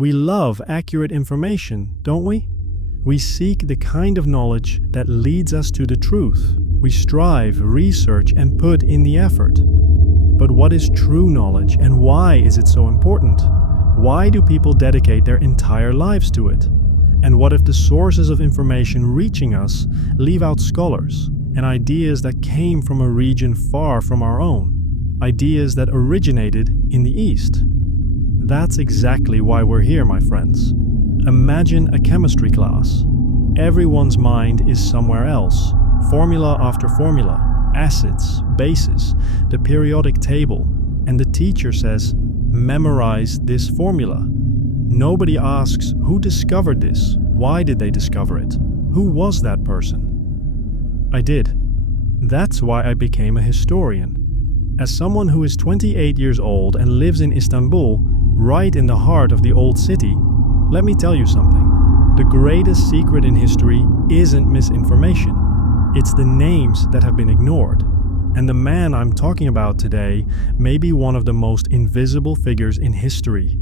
We love accurate information, don't we? We seek the kind of knowledge that leads us to the truth. We strive, research, and put in the effort. But what is true knowledge, and why is it so important? Why do people dedicate their entire lives to it? And what if the sources of information reaching us leave out scholars and ideas that came from a region far from our own? Ideas that originated in the East? That's exactly why we're here, my friends. Imagine a chemistry class. Everyone's mind is somewhere else. Formula after formula, acids, bases, the periodic table, and the teacher says, memorize this formula. Nobody asks, who discovered this? Why did they discover it? Who was that person? I did. That's why I became a historian. As someone who is 28 years old and lives in Istanbul, right in the heart of the old city, let me tell you something. The greatest secret in history isn't misinformation. It's the names that have been ignored. And the man I'm talking about today may be one of the most invisible figures in history.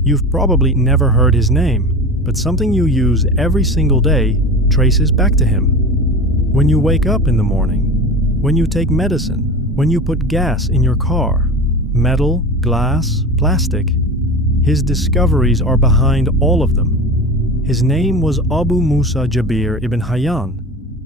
You've probably never heard his name, but something you use every single day traces back to him. When you wake up in the morning, when you take medicine, when you put gas in your car, metal, glass, plastic, his discoveries are behind all of them. His name was Abu Musa Jabir ibn Hayyan,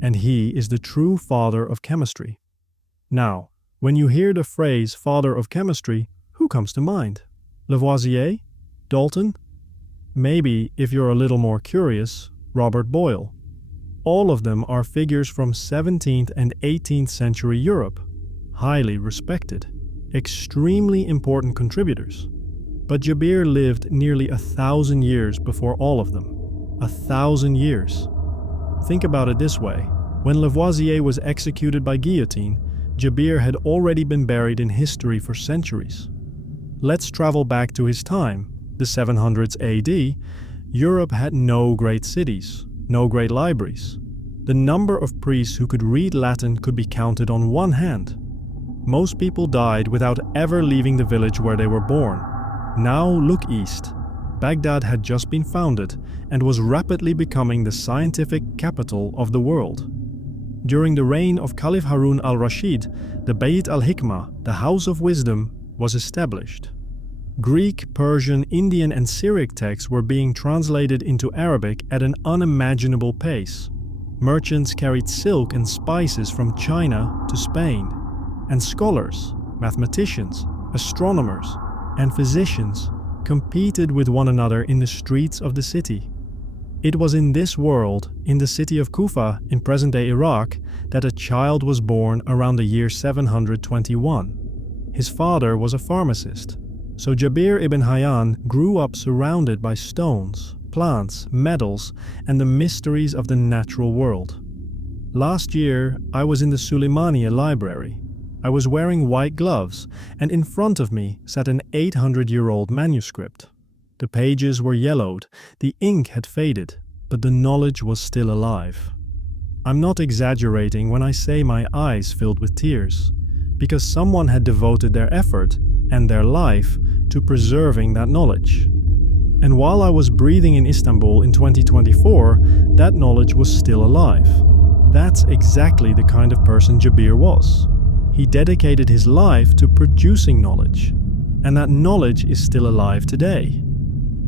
and he is the true father of chemistry. Now, when you hear the phrase father of chemistry, who comes to mind? Lavoisier? Dalton? Maybe, if you're a little more curious, Robert Boyle. All of them are figures from 17th and 18th century Europe, highly respected, extremely important contributors. But Jabir lived nearly 1,000 years before all of them. 1,000 years. Think about it this way. When Lavoisier was executed by guillotine, Jabir had already been buried in history for centuries. Let's travel back to his time, the 700s AD. Europe had no great cities, no great libraries. The number of priests who could read Latin could be counted on one hand. Most people died without ever leaving the village where they were born. Now look east. Baghdad had just been founded and was rapidly becoming the scientific capital of the world. During the reign of Caliph Harun al-Rashid, the Bayt al-Hikmah, the House of Wisdom, was established. Greek, Persian, Indian, and Syriac texts were being translated into Arabic at an unimaginable pace. Merchants carried silk and spices from China to Spain, and scholars, mathematicians, astronomers, and physicians competed with one another in the streets of the city. It was in this world, in the city of Kufa in present-day Iraq, that a child was born around the year 721. His father was a pharmacist, so Jabir ibn Hayyan grew up surrounded by stones, plants, metals, and the mysteries of the natural world. Last year, I was in the Suleymaniye library. I was wearing white gloves, and in front of me sat an 800-year-old manuscript. The pages were yellowed, the ink had faded, but the knowledge was still alive. I'm not exaggerating when I say my eyes filled with tears, because someone had devoted their effort and their life to preserving that knowledge. And while I was breathing in Istanbul in 2024, that knowledge was still alive. That's exactly the kind of person Jabir was. He dedicated his life to producing knowledge, and that knowledge is still alive today.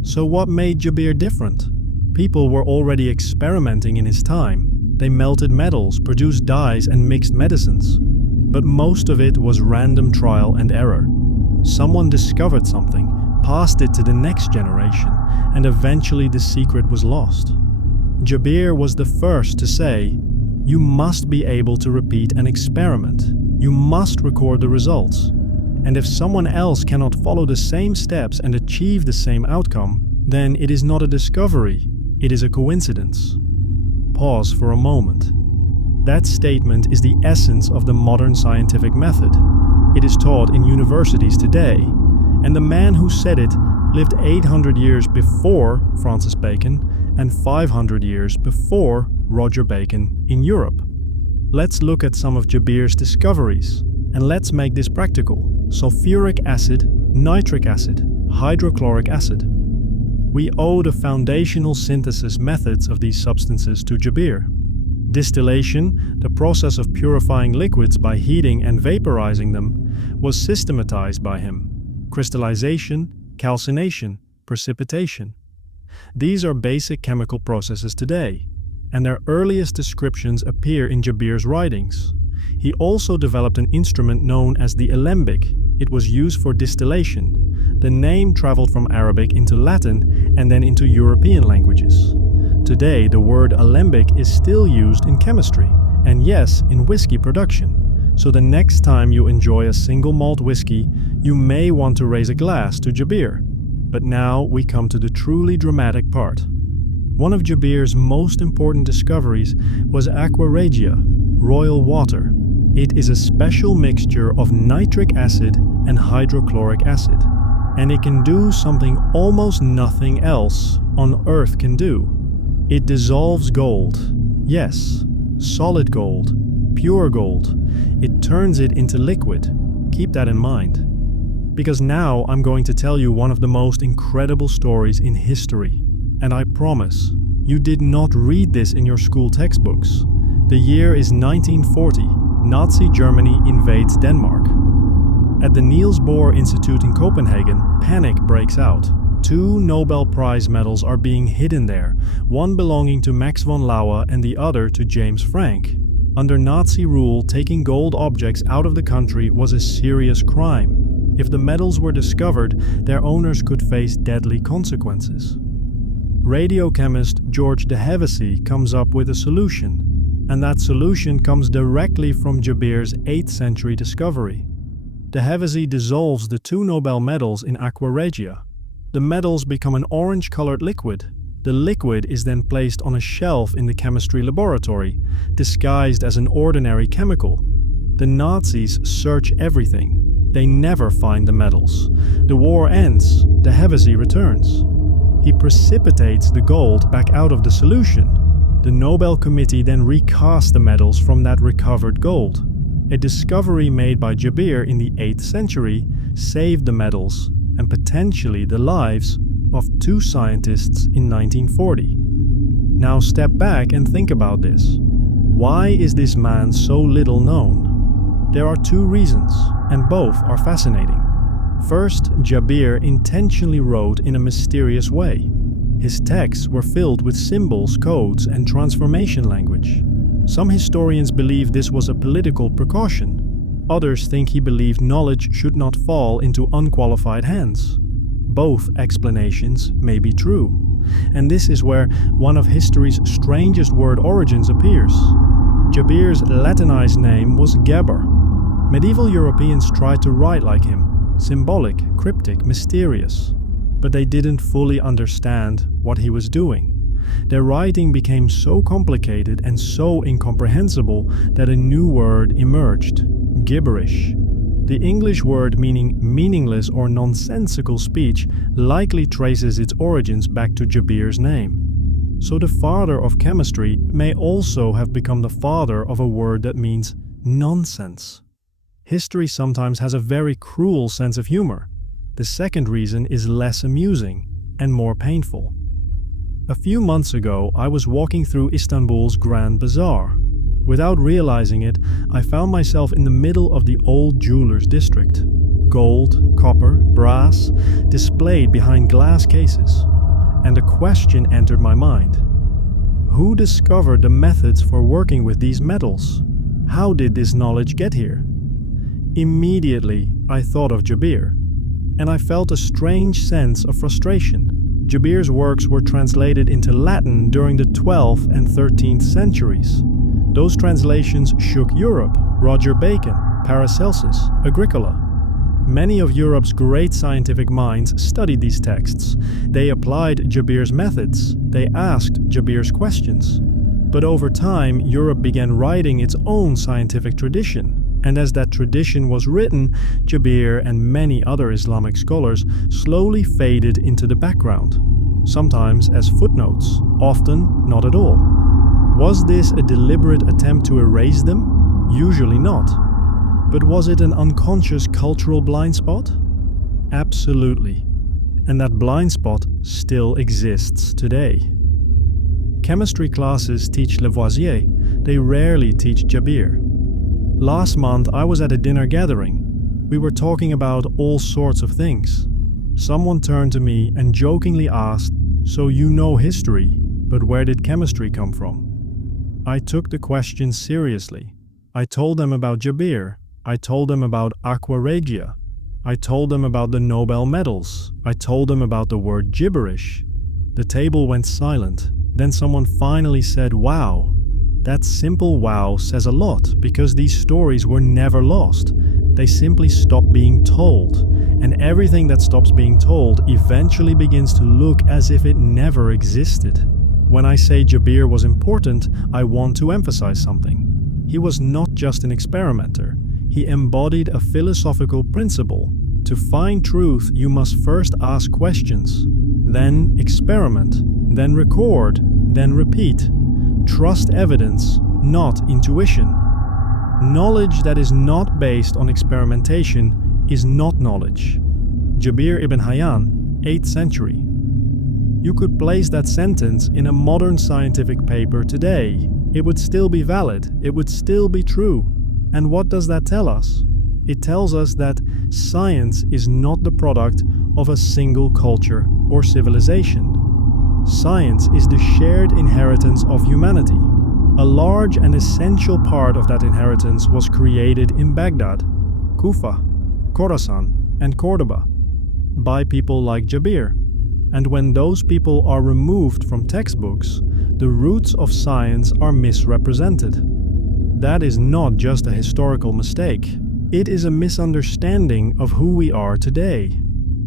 So what made Jabir different? People were already experimenting in his time. They melted metals, produced dyes, and mixed medicines. But most of it was random trial and error. Someone discovered something, passed it to the next generation, and eventually the secret was lost. Jabir was the first to say, you must be able to repeat an experiment. You must record the results. And if someone else cannot follow the same steps and achieve the same outcome, then it is not a discovery, it is a coincidence. Pause for a moment. That statement is the essence of the modern scientific method. It is taught in universities today, and the man who said it lived 800 years before Francis Bacon and 500 years before Roger Bacon in Europe. Let's look at some of Jabir's discoveries, and let's make this practical. Sulfuric acid, nitric acid, hydrochloric acid. We owe the foundational synthesis methods of these substances to Jabir. Distillation, the process of purifying liquids by heating and vaporizing them, was systematized by him. Crystallization, calcination, precipitation. These are basic chemical processes today, and their earliest descriptions appear in Jabir's writings. He also developed an instrument known as the alembic. It was used for distillation. The name traveled from Arabic into Latin and then into European languages. Today, the word alembic is still used in chemistry, and yes, in whiskey production. So the next time you enjoy a single malt whiskey, you may want to raise a glass to Jabir. But now we come to the truly dramatic part. One of Jabir's most important discoveries was aqua regia, royal water. It is a special mixture of nitric acid and hydrochloric acid, and it can do something almost nothing else on Earth can do. It dissolves gold. Yes, solid gold, pure gold. It turns it into liquid. Keep that in mind. Because now I'm going to tell you one of the most incredible stories in history. And I promise, you did not read this in your school textbooks. The year is 1940. Nazi Germany invades Denmark. At the Niels Bohr Institute in Copenhagen, panic breaks out. 2 Nobel Prize medals are being hidden there, one belonging to Max von Laue and the other to James Franck. Under Nazi rule, taking gold objects out of the country was a serious crime. If the medals were discovered, their owners could face deadly consequences. Radiochemist George de Hevesy comes up with a solution, and that solution comes directly from Jabir's 8th century discovery. De Hevesy dissolves the 2 Nobel medals in aqua regia. The metals become an orange-colored liquid. The liquid is then placed on a shelf in the chemistry laboratory, disguised as an ordinary chemical. The Nazis search everything. They never find the metals. The war ends. De Hevesy returns. He precipitates the gold back out of the solution. The Nobel Committee then recasts the metals from that recovered gold. A discovery made by Jabir in the 8th century saved the metals and potentially the lives of 2 scientists in 1940. Now step back and think about this. Why is this man so little known? There are 2 reasons, and both are fascinating. First, Jabir intentionally wrote in a mysterious way. His texts were filled with symbols, codes, and transformation language. Some historians believe this was a political precaution. Others think he believed knowledge should not fall into unqualified hands. Both explanations may be true, and this is where one of history's strangest word origins appears. Jabir's Latinized name was Geber. Medieval Europeans tried to write like him, symbolic, cryptic, mysterious, but they didn't fully understand what he was doing. Their writing became so complicated and so incomprehensible that a new word emerged: gibberish. The English word meaning meaningless or nonsensical speech likely traces its origins back to Jabir's name. So the father of chemistry may also have become the father of a word that means nonsense. History sometimes has a very cruel sense of humor. The second reason is less amusing and more painful. A few months ago, I was walking through Istanbul's Grand Bazaar. Without realizing it, I found myself in the middle of the old jeweler's district. Gold, copper, brass, displayed behind glass cases. And a question entered my mind. Who discovered the methods for working with these metals? How did this knowledge get here? Immediately, I thought of Jabir, and I felt a strange sense of frustration. Jabir's works were translated into Latin during the 12th and 13th centuries. Those translations shook Europe: Roger Bacon, Paracelsus, Agricola. Many of Europe's great scientific minds studied these texts. They applied Jabir's methods. They asked Jabir's questions. But over time, Europe began writing its own scientific tradition. And as that tradition was written, Jabir and many other Islamic scholars slowly faded into the background, sometimes as footnotes, often not at all. Was this a deliberate attempt to erase them? Usually not. But was it an unconscious cultural blind spot? Absolutely. and that blind spot still exists today. Chemistry classes teach Lavoisier, they rarely teach Jabir. Last month I was at a dinner gathering. We were talking about all sorts of things. Someone turned to me and jokingly asked, "So you know history, but where did chemistry come from?" I took the question seriously. I told them about Jabir. I told them about aqua regia. I told them about the Nobel medals. I told them about the word gibberish. The table went silent. Then someone finally said, "Wow." That simple wow says a lot because these stories were never lost. They simply stopped being told. And everything that stops being told eventually begins to look as if it never existed. When I say Jabir was important, I want to emphasize something. He was not just an experimenter. He embodied a philosophical principle. To find truth, you must first ask questions, then experiment, then record, then repeat. Trust evidence, not intuition. Knowledge that is not based on experimentation is not knowledge. Jabir ibn Hayyan, 8th century. You could place that sentence in a modern scientific paper today. It would still be valid, it would still be true. And what does that tell us? It tells us that science is not the product of a single culture or civilization. Science is the shared inheritance of humanity. A large and essential part of that inheritance was created in Baghdad, Kufa, Khorasan, and Cordoba by people like Jabir. And when those people are removed from textbooks, the roots of science are misrepresented. That is not just a historical mistake. It is a misunderstanding of who we are today.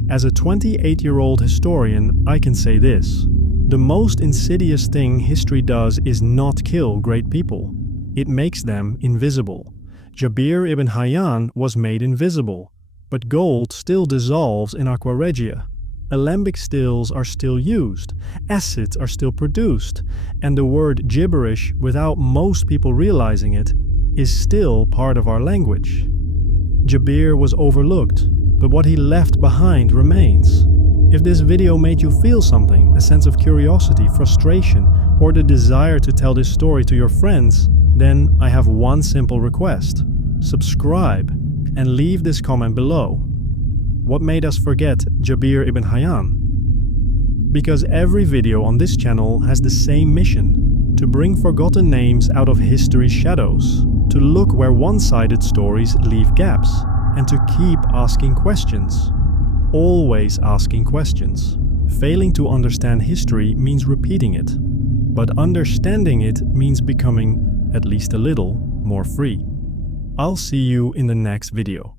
As a 28-year-old historian, I can say this. The most insidious thing history does is not kill great people. It makes them invisible. Jabir ibn Hayyan was made invisible, but gold still dissolves in aqua regia. Alembic stills are still used, acids are still produced, and the word gibberish, without most people realizing it, is still part of our language. Jabir was overlooked, but what he left behind remains. If this video made you feel something, a sense of curiosity, frustration, or the desire to tell this story to your friends, then I have one simple request. Subscribe and leave this comment below. What made us forget Jabir ibn Hayyan? Because every video on this channel has the same mission: to bring forgotten names out of history's shadows, to look where one-sided stories leave gaps, and to keep asking questions. Always asking questions. Failing to understand history means repeating it, but understanding it means becoming, at least a little, more free. I'll see you in the next video.